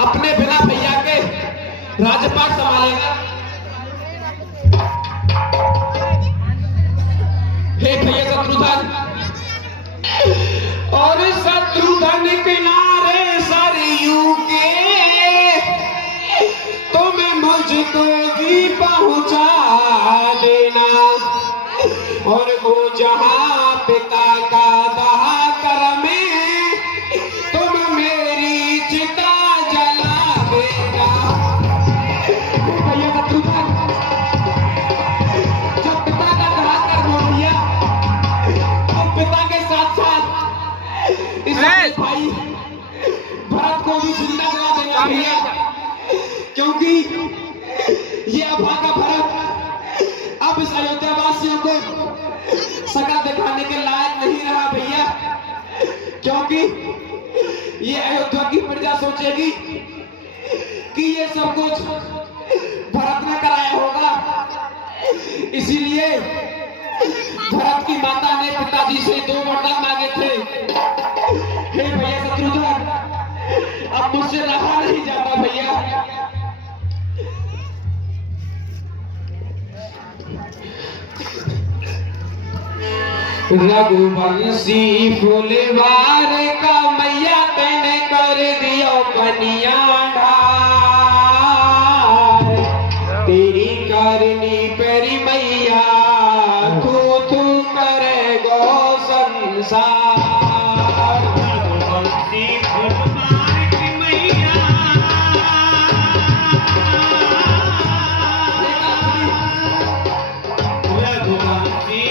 अपने बिना भैया के राजपाट संभालेगा। हे भैया शत्रुघ्न, और शत्रुघ्न किनारे सरयू के तुम मुझको भी पहुंचा देना, और वो जहां पिता का दहा कर में तुम मेरी चिता जला देना। भैया शत्रुघ्न, जब पिता का दहा कर हो भैया, तो पिता के साथ साथ इस भाई भरत को भी जिंदा जला देना भैया, क्योंकि ये अभागा भरत अब इस अयोध्या वासियों को सगा दिखाने के लायक नहीं रहा भैया, क्योंकि ये अयोध्या की प्रजा सोचेगी कि ये सब कुछ भरत ने कराया होगा। इसीलिए भरत की माता ने पिताजी से 2 वरदान मांगे थे। हे भैया शत्रुघ्न, अब मुझसे रहा नहीं जाता भैया। रघुवंशी फूलवार का मैया तने कर दियो कनिया ढाल, तेरी करनी पेरी मैया तू तू करे गो संसार। रघुवंशी फूलवार की मैया, रघुवंशी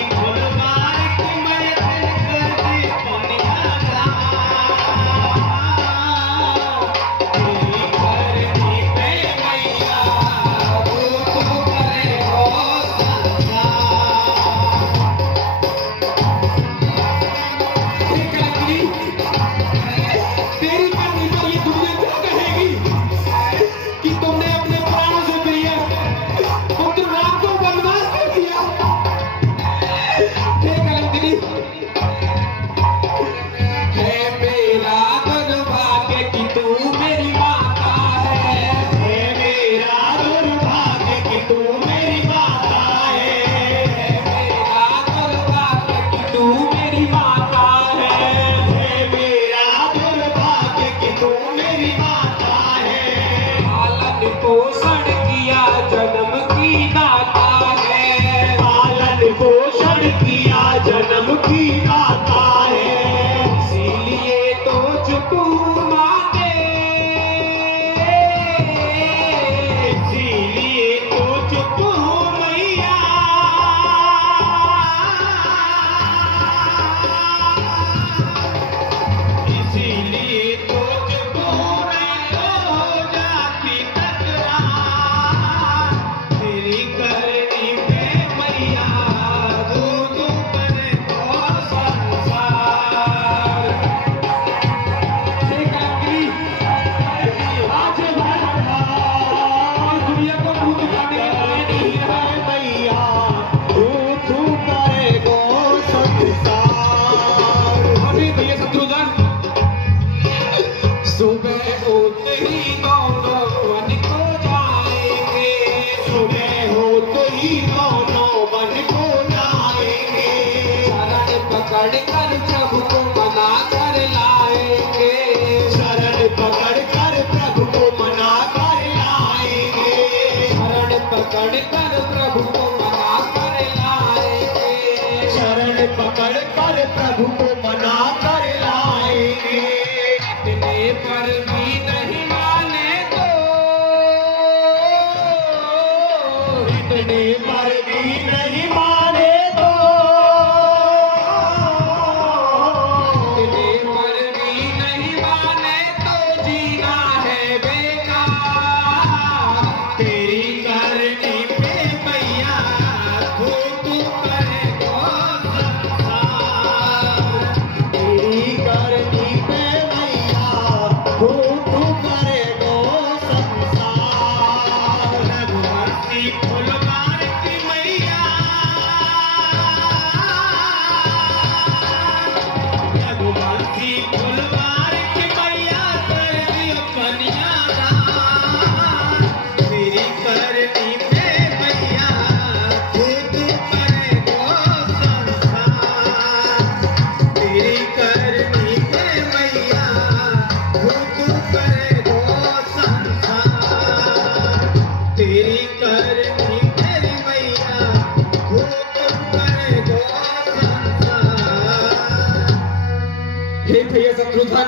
हे भैया शत्रुघ्न,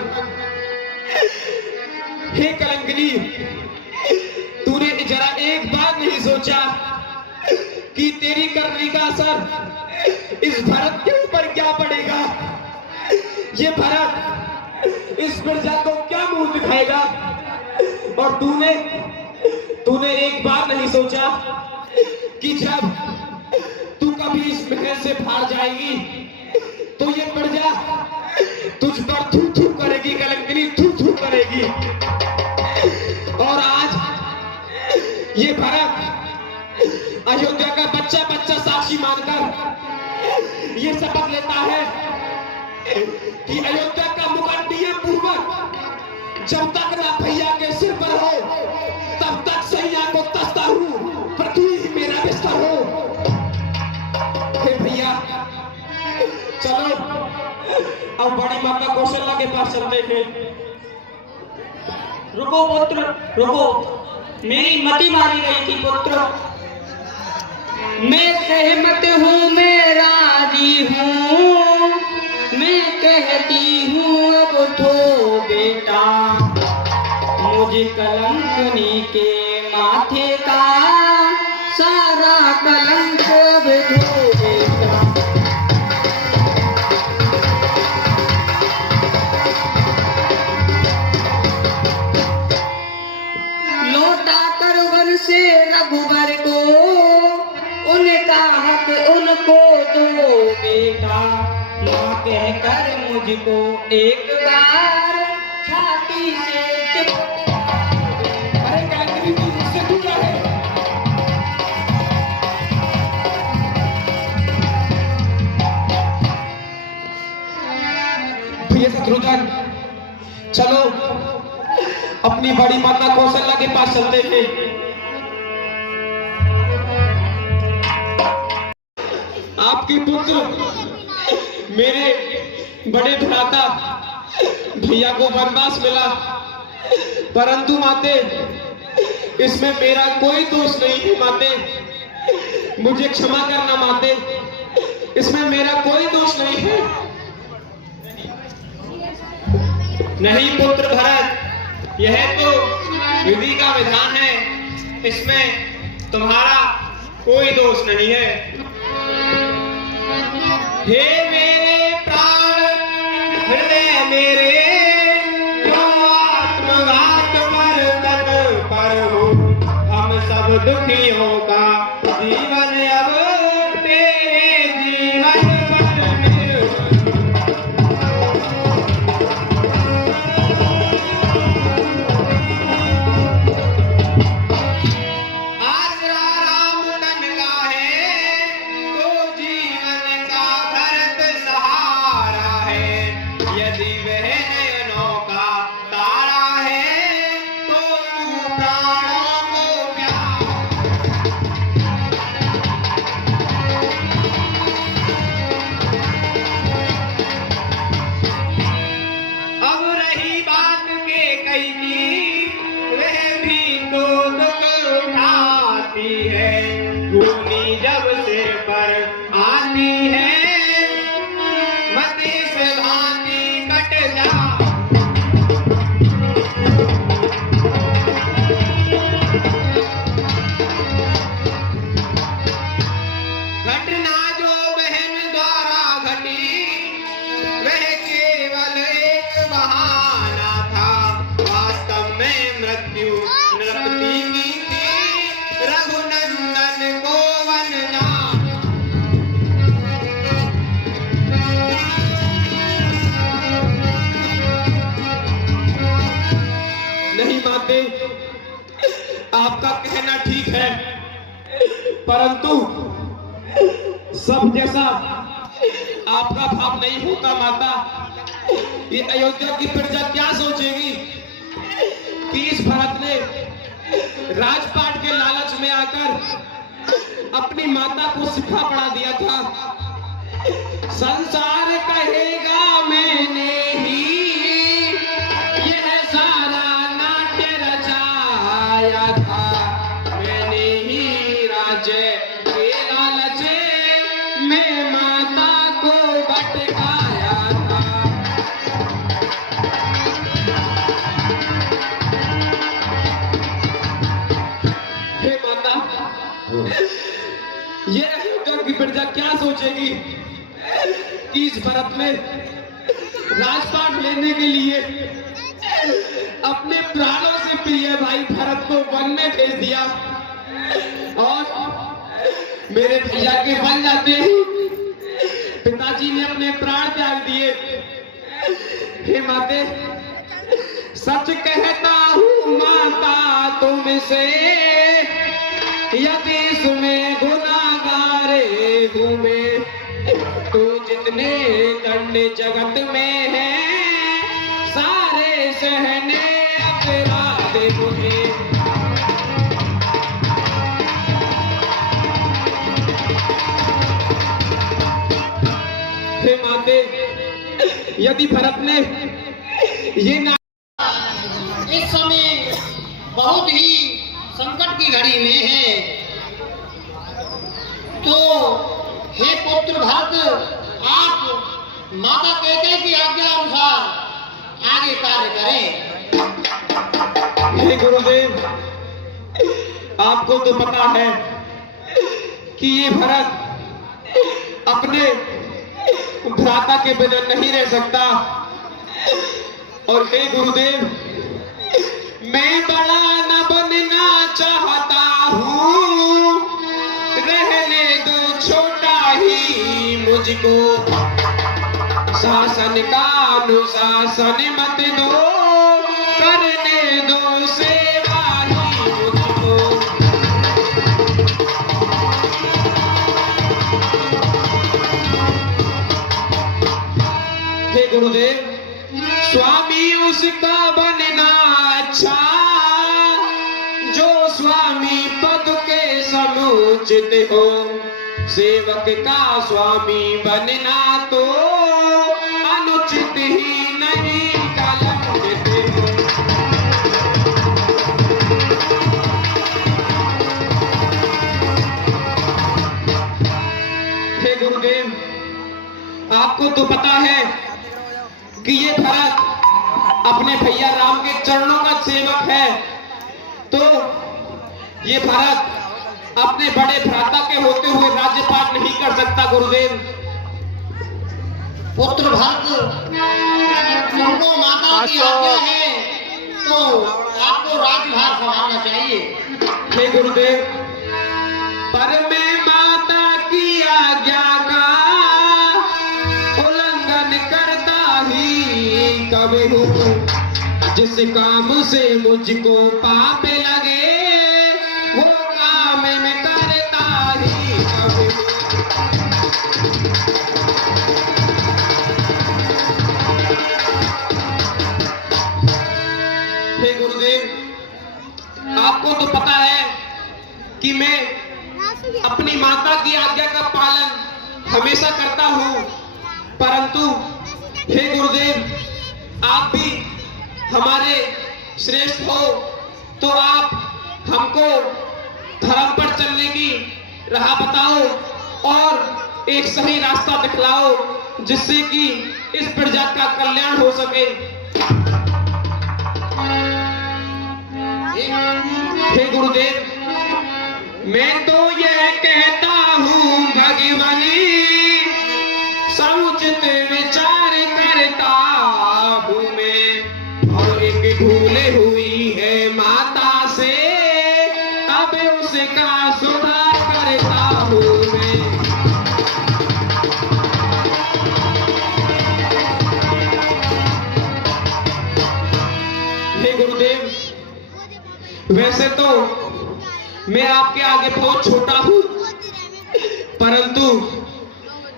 हे कलंकिनी, तूने जरा एक बार नहीं सोचा कि तेरी करनी का असर इस भरत के ऊपर क्या पड़ेगा? ये भरत इस प्रजा को क्या मुंह दिखाएगा? और तूने एक बार नहीं सोचा कि जब तू कभी इस महल से बाहर जाएगी तो ये प्रजा तुझ पर थू थू करेगी कलंकिनी, थू थू करेगी। और आज ये भरत अयोध्या का बच्चा बच्चा साक्षी मानकर ये शपथ लेता है कि अयोध्या का मुकद्दमे पूर्वक जब तक ना भैया के सिर पर हो तब तक सैया को तस्ता हूं, पृथ्वी ही मेरा बिस्तर हो। हे भैया चलो अब बड़ी माता कौशल्या के पास चलते हैं। रुको पुत्र रुको, मेरी मति मारी गई थी पुत्र। मैं सहमत हूँ, मैं राजी हूँ, मैं कहती हूँ अब तो बेटा मुझे कलंकिनी के माथे का सारा कलंक अब धो बेटा। लौटा कर वन से रघुबर को उनका हक उनको दो बेटा। माँ कहकर मुझको एक बार छाती से अरे कलंकिनी तू मुझसे दूर रहे। भैया शत्रुघ्न चलो अपनी बड़ी माता कौशल्या के पास चलते हैं। आपके पुत्र मेरे बड़े भ्राता भैया को वनवास मिला, परंतु माते इसमें मेरा कोई दोष नहीं है। माते मुझे क्षमा करना माते, इसमें मेरा कोई दोष नहीं है। नहीं पुत्र भरत, यह तो विधि का विधान है, इसमें तुम्हारा कोई दोष नहीं है। हे मेरे प्राण हृदय मेरे, जो आत्मघात पर तत्पर हो, हम सब दुखियों का जीवन अब तेरे जीवन पर निर्भर। आसरा राम तन का है तो जीवन का भरत सहारा है। यदि वह नयनों का तारा है तो तू प्राणों को प्यार। अब रही बात के कई की, वह भी तो दुख उठाती है। भूमि जब सिर पर आती है, मति से भांति कट जा। घटना जो बहन द्वारा घटी, वह केवल एक बहाना था। वास्तव में मृत्यु नृपति की थी, रघुनंदन को वन जान। नहीं माते, आपका कहना ठीक है, परंतु सब जैसा आपका भाव नहीं होता माता। ये अयोध्या की प्रजा क्या सोचेगी कि इस भरत ने राजपाट के लालच में आकर अपनी माता को सिखा पढ़ा दिया था। संसार कहेगा मैंने ही यह सारा नाट्य रचाया था, मैंने ही राज्य के लालच में माता को भटकाया था। कि इस भरत ने राजपाट लेने के लिए अपने प्राणों से प्रिय भाई भरत को वन में भेज दिया और मेरे भैया के वन जाते ही पिताजी ने अपने प्राण त्याग दिए। हे माते, सच कहता हूँ माता तुमसे, यदि इसमें गुनाहगार हूँ मैं, तू जितने दंड जगत में है सारे सहने अपराध मुझे। हे माते, यदि भरत ने ये ना इस समय बहुत ही संकट की घड़ी में है, तो हे पुत्र भरत, आप माता कैकेयी की आज्ञा अनुसार आगे कार्य करें। हे गुरुदेव, आपको तो पता है कि ये भरत अपने भ्राता के बगैर नहीं रह सकता। और हे गुरुदेव, मैं बड़ा न बनना चाहता हूँ, रहने दो छोटा ही मुझको, शासन का अनुशासन मत दो, करने दो सेवा ही मुझको। हे गुरुदेव, स्वामी उसका बनना अच्छा, जो स्वामी पद के समुचित हो, सेवक का स्वामी बनना तो अनुचित ही नहीं कलंकित हो। हे गुरुदेव, आपको तो पता है कि ये भरत अपने भैया राम के चरणों का सेवक है, तो ये भरत अपने बड़े भ्राता के होते हुए राज्यपाट नहीं कर सकता। गुरुदेव, पुत्र भरत, तुमको माता की आज्ञा है तो आपको राज्यभार संभालना चाहिए। हे गुरुदेव, पर मैं माता की आज्ञा का उल्लंघन करता ही कभी हूँ, जिस काम से मुझको पाप लगे वो काम मैं करता ही कभी हूँ। हे गुरुदेव, आपको तो पता है कि मैं अपनी माता की आज्ञा का पालन हमेशा करता हूँ, परंतु हे गुरुदेव, आप भी हमारे श्रेष्ठ हो, तो आप हमको धर्म पर चलने की राह बताओ और एक सही रास्ता दिखलाओ, जिससे कि इस प्रजा का कल्याण हो सके। हे गुरुदेव, मैं तो यह कहता हूँ भगवानी, समुचित विचार करता हूँ मैं, और एक भूल हुई है माता से, अब उसका सुधार करता हूँ मैं। हे गुरुदेव, वैसे तो मैं आपके आगे बहुत छोटा हूँ, परंतु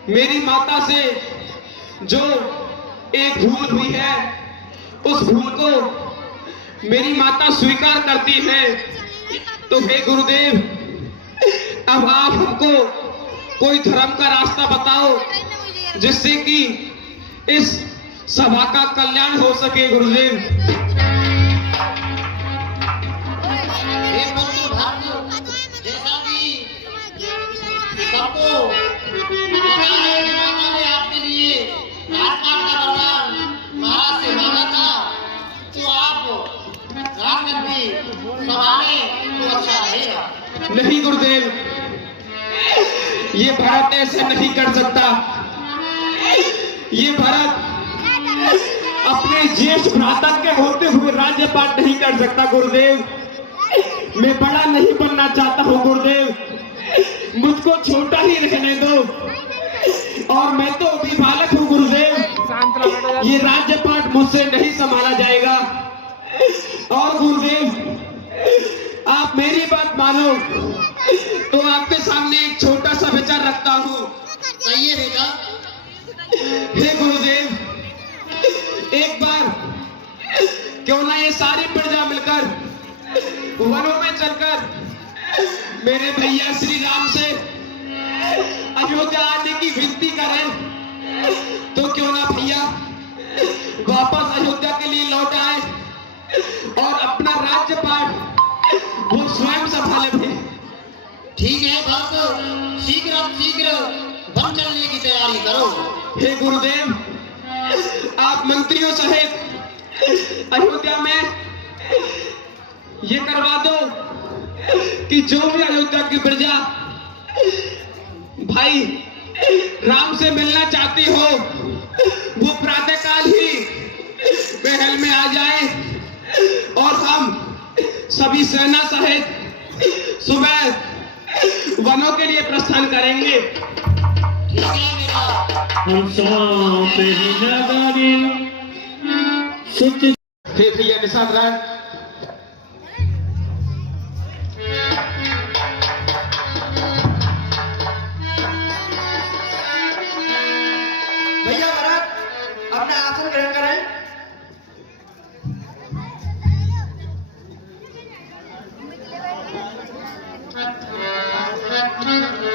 मेरी माता से जो एक भूल हुई है, उस भूल को मेरी माता स्वीकार करती है। तो हे गुरुदेव, अब आप हमको कोई धर्म का रास्ता बताओ, जिससे कि इस सभा का कल्याण हो सके। गुरुदेव, हे पुत्र भरत, जैसा कि सबको पता है कि माता ने आपके लिए राजपाट का वरदान महाराज से मांगा था, तो आप राजगद्दी संभाले तो अच्छा रहेगा। नहीं गुरुदेव, ये भारत ऐसे नहीं कर सकता। ये भरत अपने ज्येष्ठ भ्राता के होते हुए राज्यपाट नहीं कर सकता गुरुदेव। मैं बड़ा नहीं बनना चाहता हूँ गुरुदेव, मुझको छोटा ही रहने दो। और मैं तो अभी बालक हूँ गुरुदेव, ये राज्यपाट मुझसे नहीं संभाला जाएगा। और गुरुदेव आप मेरी बात मानो तो आपके सामने एक छोटा सा विचार रखता हूँ। कहिए बेटा। हे गुरुदेव, एक बार क्यों ना ये सारी प्रजा मिलकर वनों में चलकर मेरे भैया श्री राम से अयोध्या आने की विनती करें, तो क्यों ना भैया वापस अयोध्या के लिए लौट आए और अपना राज्यपाट वो स्वयं संभाले भी। ठीक है बाप, शीघ्र वन चलने की तैयारी करो। हे गुरुदेव, आप मंत्रियों सहित अयोध्या में ये करवा दो कि जो भी अयोध्या की प्रजा भाई राम से मिलना चाहती हो वो प्रातःकाल ही महल में आ जाए और हम सभी सेना सहित सुबह वनों के लिए प्रस्थान करेंगे। ठीक है बेटा। हे भैया निषाद राय, भैया भरत अपना आसन ग्रहण करें।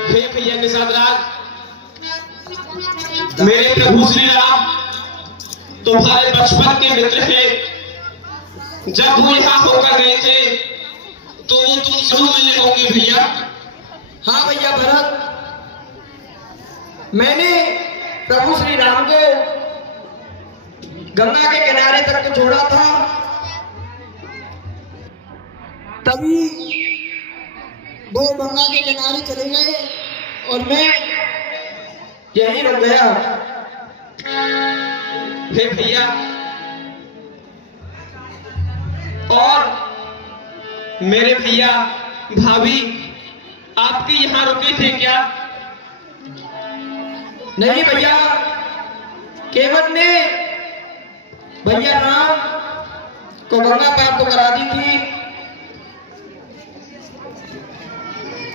हे भैया निषाद राज, मेरे प्रभु श्री राम तुम्हारे बचपन के मित्र हैं। जब वो यहाँ होकर गए थे तो वो तुम जरूर मिलने होंगे भैया। हाँ भैया भरत, मैंने प्रभु श्री राम को गंगा के किनारे तक तो छोड़ा था, तभी वो गंगा के किनारे चले गए और मैं यहीं रुक गया। हे भैया, और मेरे भैया भाभी आपके यहाँ रुके थे क्या? नहीं भैया, केवट ने भैया राम को गंगा पार तो करा दी थी।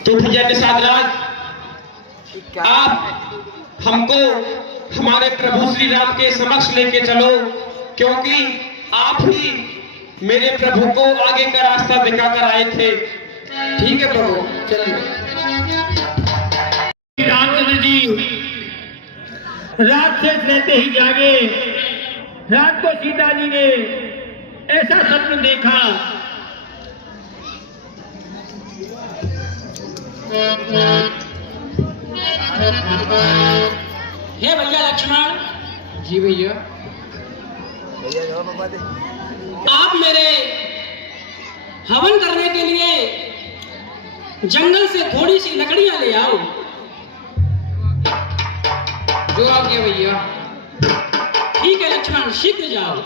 तो भैया निषाद राज, आप हमको हमारे प्रभु श्री राम के समक्ष लेके चलो, क्योंकि आप ही मेरे प्रभु को आगे का रास्ता दिखाकर आए थे। ठीक है प्रभु, चलिए। रामचंद्र जी रात से रहते ही जागे। रात को सीता जी ने ऐसा स्वप्न देखा। हे भैया लक्ष्मण। जी भैया। आप मेरे हवन करने के लिए जंगल से थोड़ी सी लकड़ियां ले आओ। जो आ गया भैया। ठीक है लक्ष्मण, शीघ्र जाओ।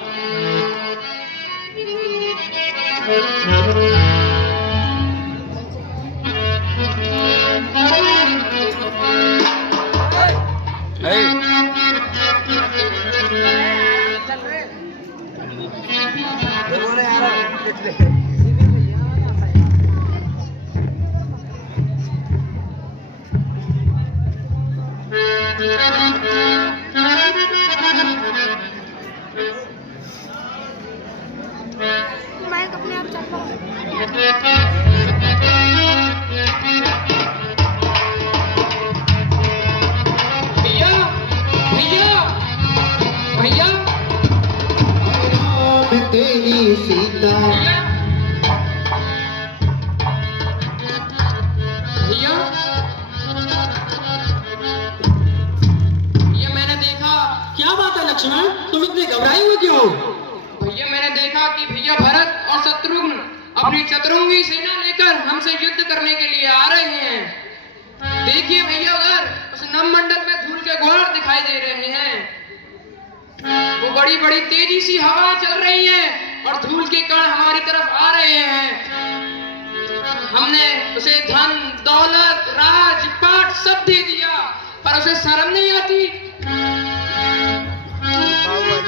तेरी सीता भैया, ये मैंने देखा। क्या बात है लक्ष्मण, तुम इतने घबराए हुए क्यों? भैया मैंने देखा कि भैया भरत और शत्रुघ्न अपनी चतुरंगी सेना लेकर हमसे युद्ध करने के लिए आ रहे हैं। देखिए भैया, उधर उस नवमंडल में धूल के गोलक दिखाई दे रहे हैं। वो बड़ी बड़ी तेजी सी हवाएं चल रही हैं और धूल के कण हमारी तरफ आ रहे हैं। हमने उसे धन दौलत राज पाट सब दे दिया, पर उसे शर्म नहीं आती।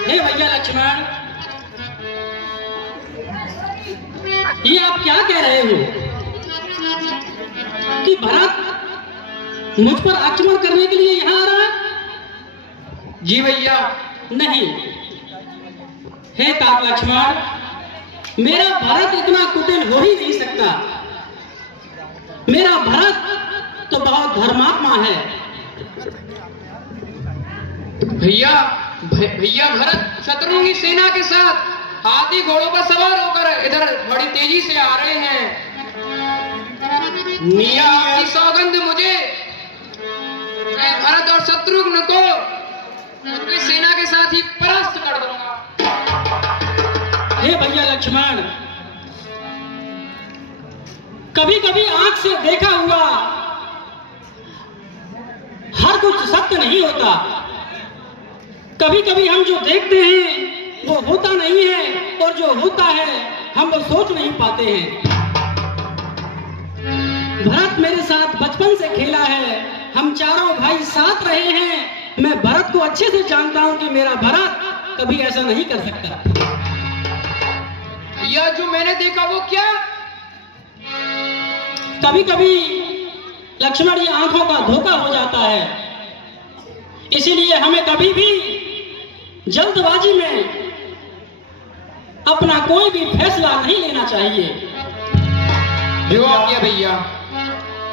हे भैया लक्ष्मण, ये आप क्या कह रहे हो कि भरत मुझ पर आक्रमण करने के लिए यहाँ आ रहा है? जी भैया। नहीं, हे तात लक्ष्मण, मेरा भरत इतना कुटिल हो ही नहीं सकता। मेरा भरत तो बहुत धर्मात्मा है। भैया भरत शत्रुओं की सेना के साथ हाथी घोड़ों पर सवार होकर इधर बड़ी तेजी से आ रहे हैं। निया की सौगंध मुझे, मैं भरत और शत्रुघ्न को उनकी सेना के साथ ही परास्त कर दूंगा। हे भैया लक्ष्मण, कभी कभी आंख से देखा हुआ हर कुछ सत्य नहीं होता। कभी कभी हम जो देखते हैं वो होता नहीं है, और जो होता है हम वो सोच नहीं पाते हैं। भरत मेरे साथ बचपन से खेला है, हम चारों भाई साथ रहे हैं। मैं भरत को अच्छे से जानता हूं कि मेरा भरत कभी ऐसा नहीं कर सकता। यह जो मैंने देखा वो क्या? कभी कभी लक्ष्मण, ये आंखों का धोखा हो जाता है, इसीलिए हमें कभी भी जल्दबाजी में अपना कोई भी फैसला नहीं लेना चाहिए। जो आप किया भैया।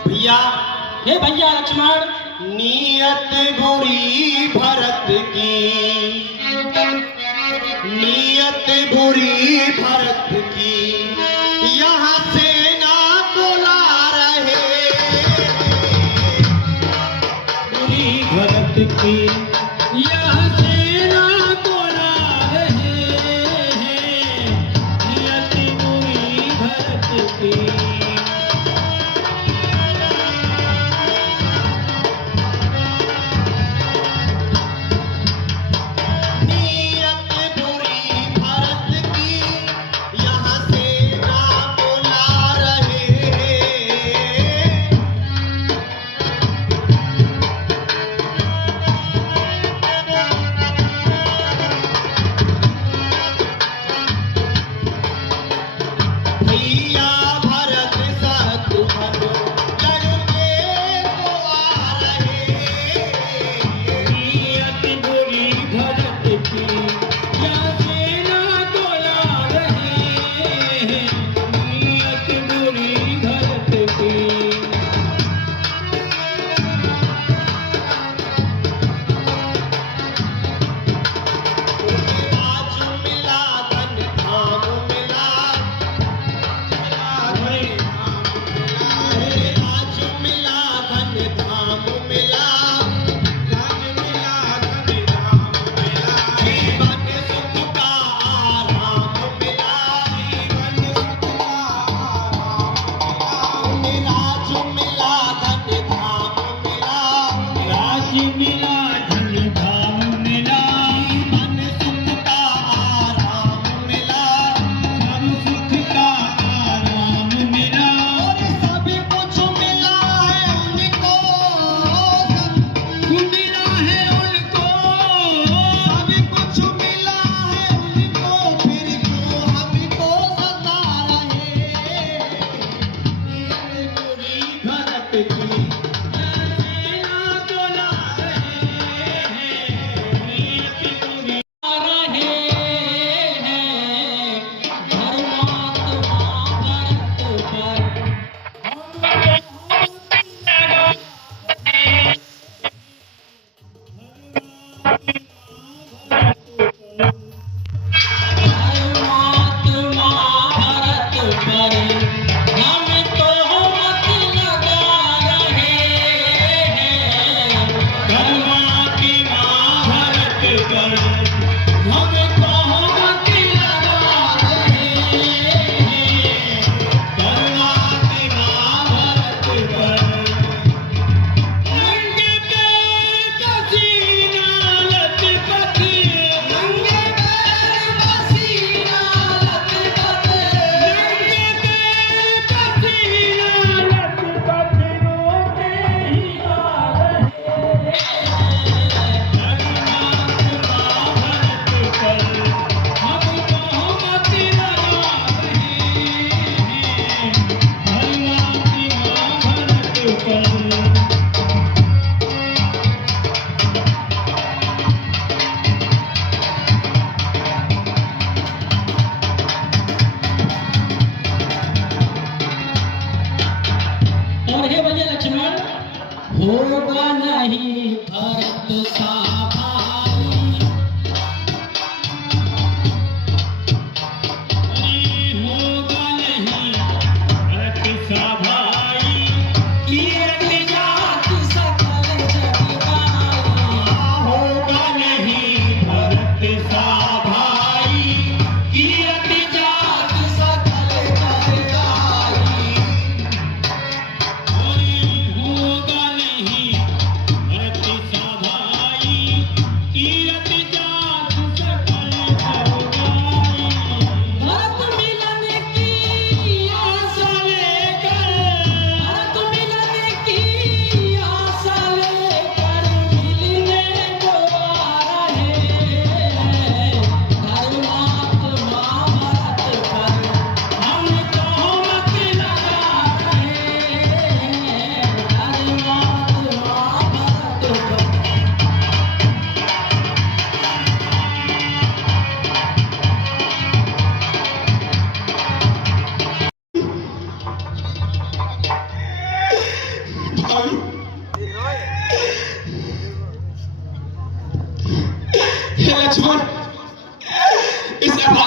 भैया, हे भैया लक्ष्मण, नियत बुरी भरत की, नियत बुरी भरत की, यहाँ सेना को ला रहे, बुरी भरत की, यहाँ सेना को ला रहे हैं, नियत बुरी भरत की। नियत बुरी भरत की, यहाँ से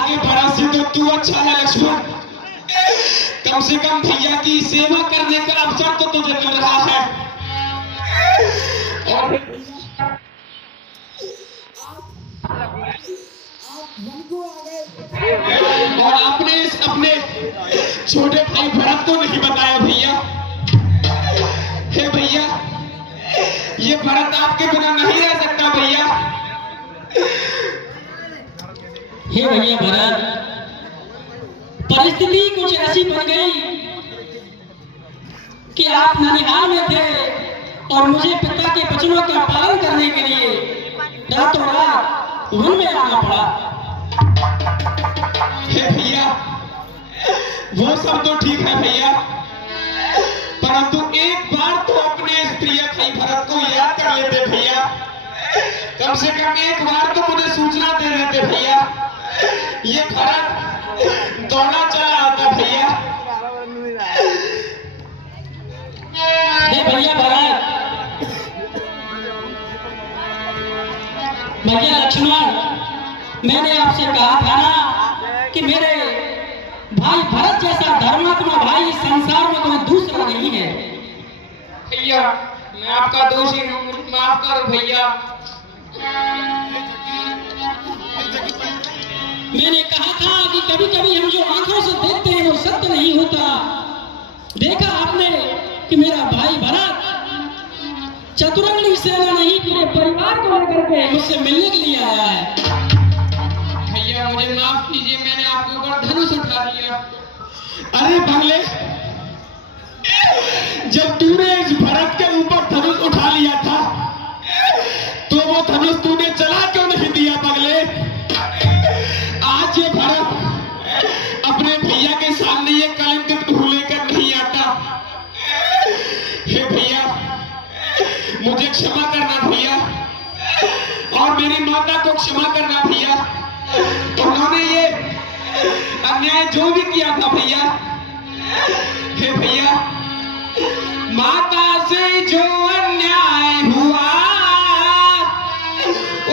आगे बढ़ा से तो तू अच्छा है लक्ष्मण। कम से कम भैया की सेवा करने का अवसर तो तुझे मिल रहा है। और आपने अपने छोटे भाई भरत को नहीं बताया भैया। हे भैया, ये भरत आपके बिना नहीं रह सकता भैया। हे भैया भरत, परिस्थिति कुछ ऐसी बन गई कि आप ननिहाल में थे और मुझे पिता के वचनों का पालन करने के लिए रातों रात वन में आना पड़ा। हे भैया, वो सब तो ठीक है भैया, परंतु एक बार तो अपने इस प्रिय भाई भरत को याद कर लेते भैया। कम से कम एक बार तो मुझे सूचना दे देते भैया। ये भरत दौड़ा चला आता भैया। हे भैया भरत, भैया लक्ष्मण, मैंने आपसे कहा था ना कि मेरे भाई भरत जैसा धर्मात्मा भाई इस संसार में कोई दूसरा नहीं है। भैया, मैं आपका दोषी हूँ, मुझे माफ करो भैया। मैंने कहा था कि कभी कभी हम जो आंखों से देखते हैं वो सत्य नहीं होता। देखा आपने कि मेरा भाई भरत चतुरंगी सेना नहीं पूरे परिवार को लेकर के मुझसे मिलने के लिए आया है। भैया मुझे माफ कीजिए, मैंने आपके ऊपर धनुष उठा लिया। अरे बंगले, जब तूने इस भरत के ऊपर धनुष उठा लिया था तो वो धनुष तूने चला क्यों नहीं दिया बंगले? आज ये भरत अपने भैया के सामने ये कलंक लेकर नहीं आता। हे भैया, मुझे क्षमा करना भैया, और मेरी माता को क्षमा करना भैया। उन्होंने ये अन्याय जो भी किया था भैया। हे भैया, माता से जो अन्याय हुआ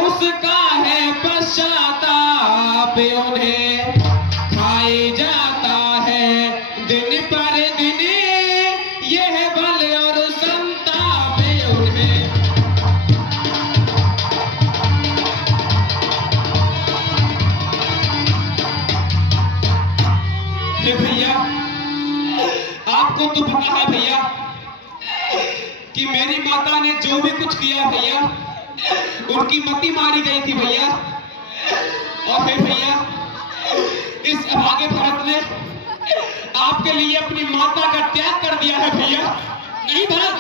उसका है पश्चाताप, उन्हें खाए जाता है दिन पर दिन यह बल और संताप उन्हें। हे भैया, आपको तो पता है भैया कि मेरी माता ने जो भी कुछ किया भैया, उनकी मति मारी गई थी भैया। और हे भैया, इस अभागे भरत ने आपके लिए अपनी माता का त्याग कर दिया है भैया। नहीं भरत,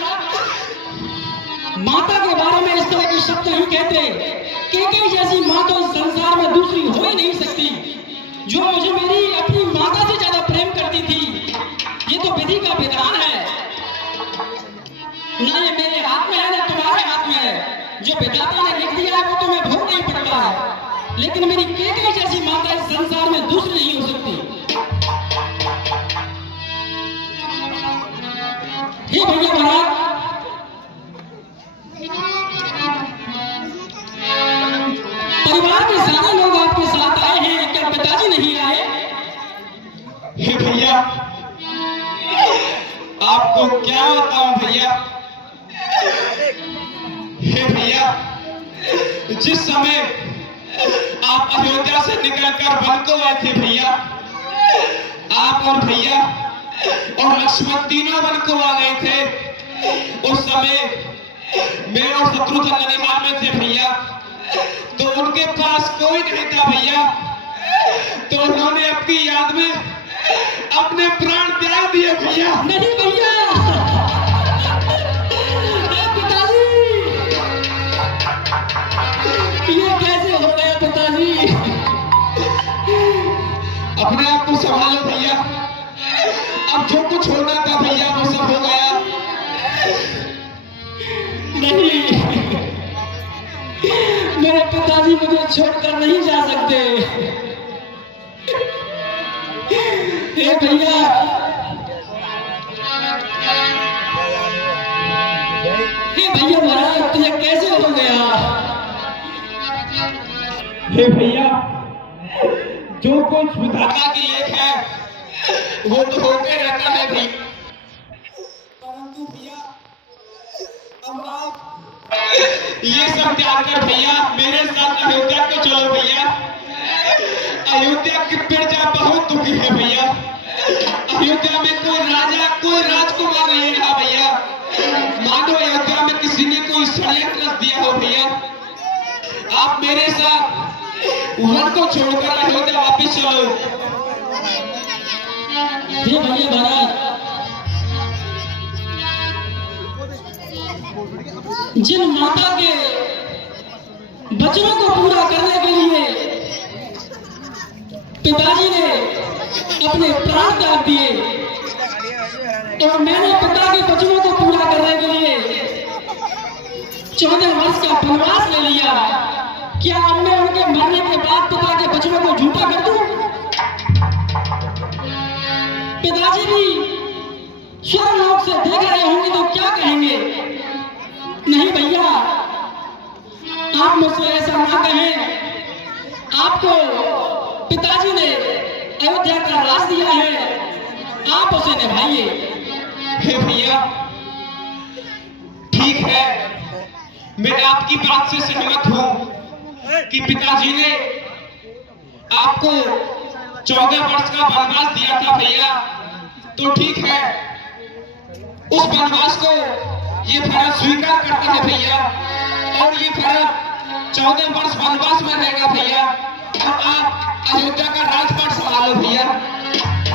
माता के बारे में इस तरह के शब्द नहीं कहते। केकई जैसी माँ तो इस संसार में दूसरी हो ही नहीं सकती, जो मुझे मेरी अपनी माता से ज्यादा प्रेम करती थी। ये तो विधि का विधान है, ना ये मेरे हाथ में है ना तुम्हारे हाथ में है। जो विधाता ने लिख दिया है वो तुम्हें भोगना ही पड़ता है, लेकिन मेरी केकई जैसी माता इस संसार में दूसरी नहीं हो सकती। हे भैया महाराज, परिवार के सारे लोग आपके साथ आए हैं, क्या पिताजी नहीं आए? हे भैया, आपको क्या बताऊं भैया। हे भैया, जिस समय आप अयोध्या से निकलकर वन को आए थे भैया, आप और भैया और लक्ष्मण तीनों वन को आ गए थे। उस समय मैं और शत्रुघ्न ननिहाल में थे भैया, तो उनके पास कोई नहीं था भैया, तो उन्होंने अपनी याद में अपने प्राण त्याग दिए भैया। नहीं भैया, पिताजी, ये कैसे हो गया पिताजी? अपने आप को संभालो भैया, अब जो कुछ होना था भैया वो सब हो गया। नहीं, मेरे पिताजी मुझे छोड़कर नहीं जा सकते। हे भैया, हे भैया महाराज, तुझे कैसे हो गया? हे भैया, जो कुछ पिता की लेख है, वो तो होते रहता है भी, परंतु भैया अब आप ये सब त्याग कर भैया मेरे साथ अयोध्या को चलो भैया। अयोध्या की प्रजा बहुत दुखी है भैया। अयोध्या में कोई राजा कोई राजकुमार नहीं रहा भैया। मानो अयोध्या में किसी ने कोई षड्यंत्र रच दिया हो भैया। आप मेरे साथ वन को छोड़कर अयोध्या वापिस चलो। हे भैया भरत, जिन माता के वचनों को पूरा करने के लिए पिताजी ने अपने प्राण त्याग दिए और मैंने पिता के वचनों को पूरा करने के लिए 14 वर्ष का वनवास ले लिया, क्या अब मैं उनके मरने के बाद पिता के वचनों को झूठा कर दूं? पिताजी भी स्वर्गलोक से देख रहे होंगे तो क्या कहेंगे? नहीं भैया, आप मुझसे ऐसा ना कहें। आपको पिताजी ने अयोध्या का राज दिया है, आप उसे निभाइए। हे भैया ठीक है, मैं आपकी बात से सहमत हूं कि पिताजी ने आपको 14 वर्ष का वनवास दिया था भैया, तो ठीक है, उस वनवास को ये भरत स्वीकार करता है भैया, और ये भरत 14 वर्ष वनवास में रहेगा भैया, और आप अयोध्या का राजपाट संभालो भैया।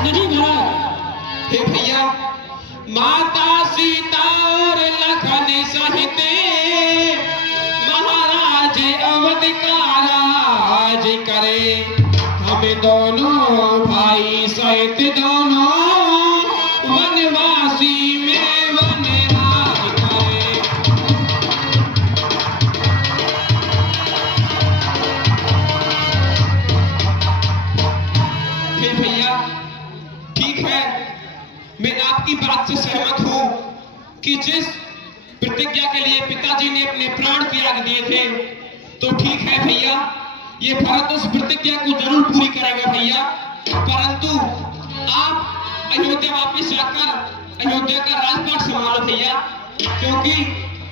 नहीं भरत, हे भैया, माता सीता और लखन सहित महाराज अवध का राज करे, हमें दोनों भाई सहित दोनों वनवासी में वनराज करे। हे भैया ठीक है, मैं आपकी बात से सहमत हूं कि जिस प्रतिज्ञा के लिए पिताजी ने अपने प्राण त्याग दिए थे, तो ठीक है भैया, ये भरत उस प्रतिज्ञा को जरूर पूरी करेगा भैया। परंतु आप अयोध्या वापस जाकर अयोध्या का राजपाट संभालो भैया, क्योंकि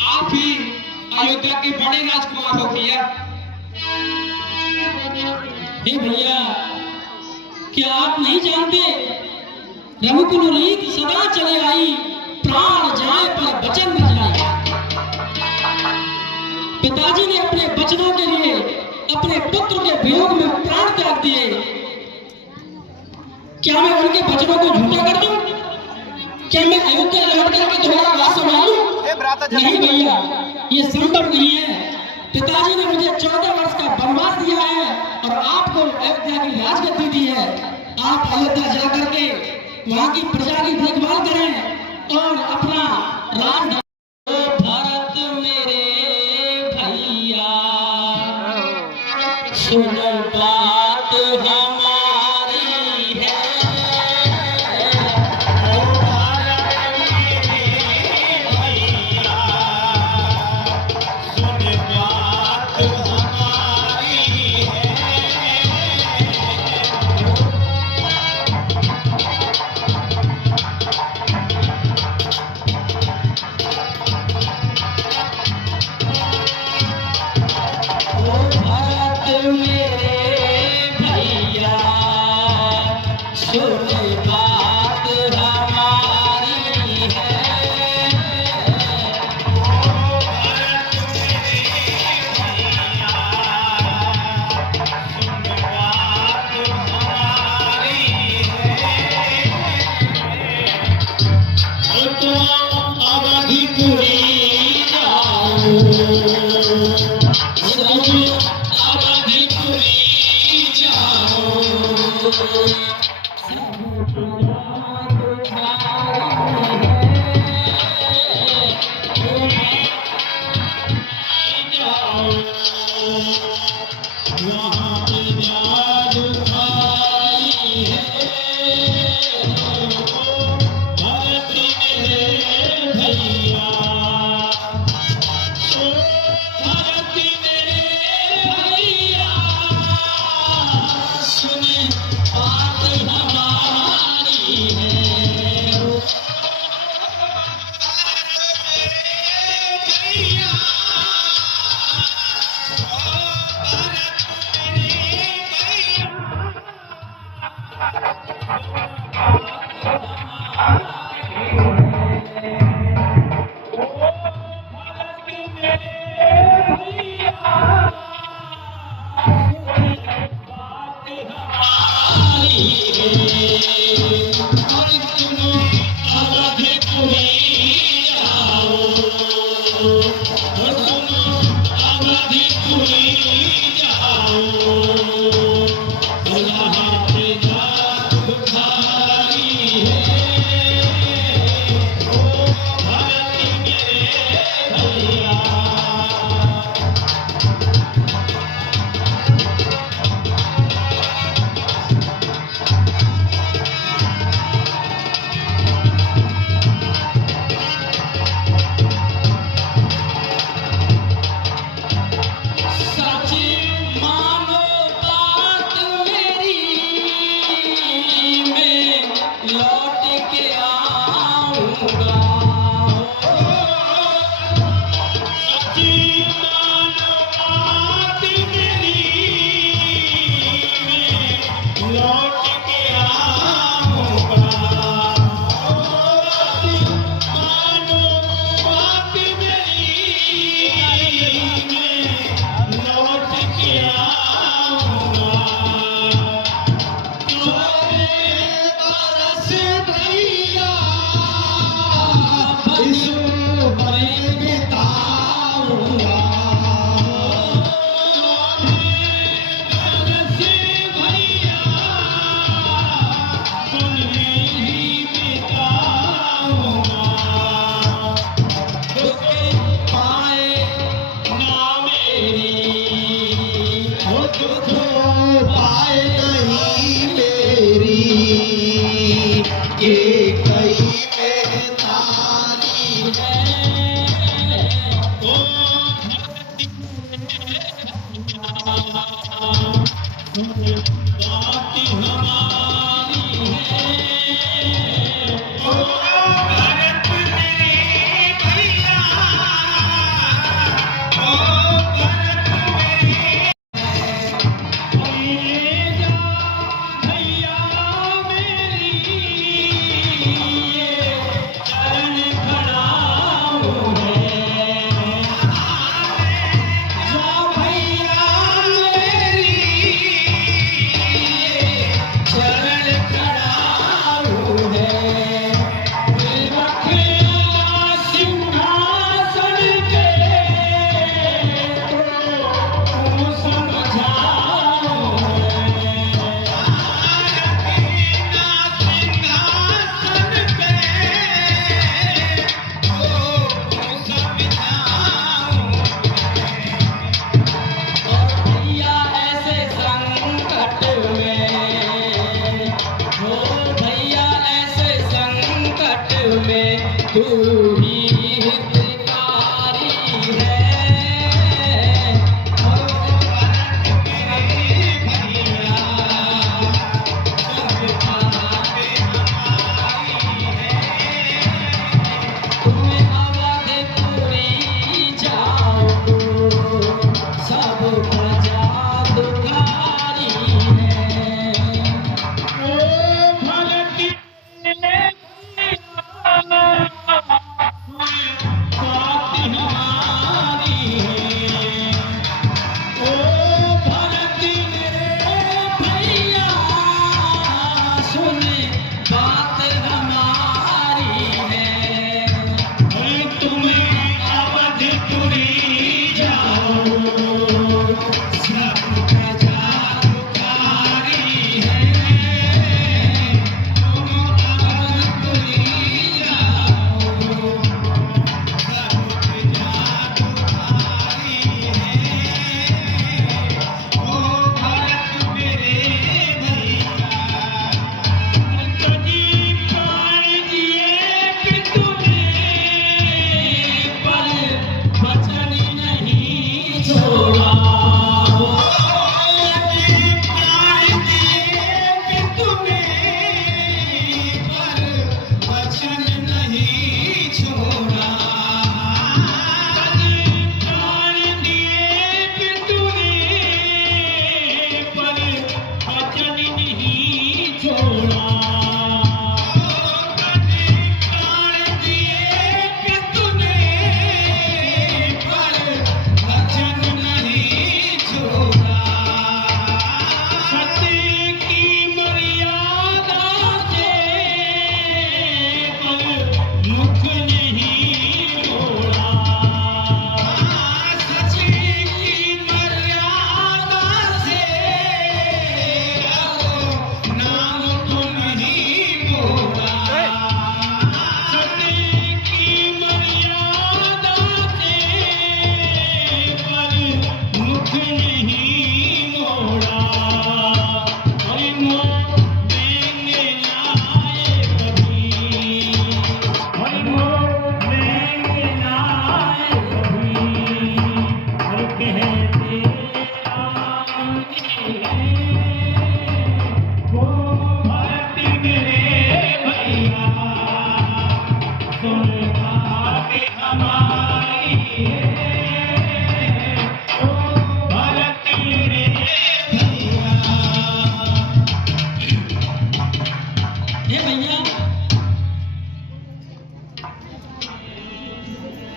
आप ही अयोध्या के बड़े राजकुमार हो भैया। हे भैया, क्या आप नहीं जानते, रघुकुल रीत सदा चले आई, प्राण जाए पर वचन न जाए। पिताजी ने अपने वचनों के लिए अपने पुत्र के वियोग में प्राण त्याग दिए, क्या मैं उनके वचनों को झूठा कर दूं? क्या मैं अयोध्या लौट करके दोबारा राज संभालूं? नहीं भैया, ये संभव नहीं है। पिताजी ने मुझे 14 वर्ष का वनवास दिया है और आपको अयोध्या की राजगद्दी दी है। आप अयोध्या जाकर के वहां की प्रजा की देखभाल करें और अपना राज। भारत मेरे भैया, सुन बात हमारी है। सुने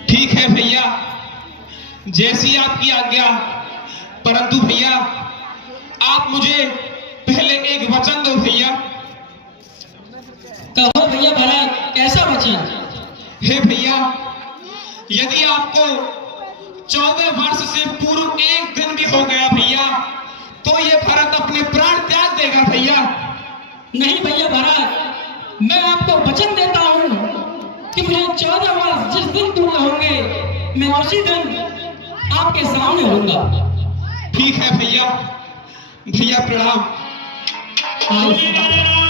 ठीक है भैया, जैसी आपकी आज्ञा। परंतु भैया आप मुझे पहले एक वचन दो भैया। कहो भैया भरत, कैसा वचन? हे भैया, यदि आपको 14 वर्ष से पूर्व एक दिन भी हो गया भैया, तो ये भरत अपने प्राण त्याग देगा भैया। नहीं भैया भरत, मैं आपको वचन देता हूँ कि मुझे 14 वर्ष जिस दिन पूरे होंगे, मैं उसी दिन आपके सामने होऊंगा। ठीक है भैया, भैया प्रणाम। आयुष्मान।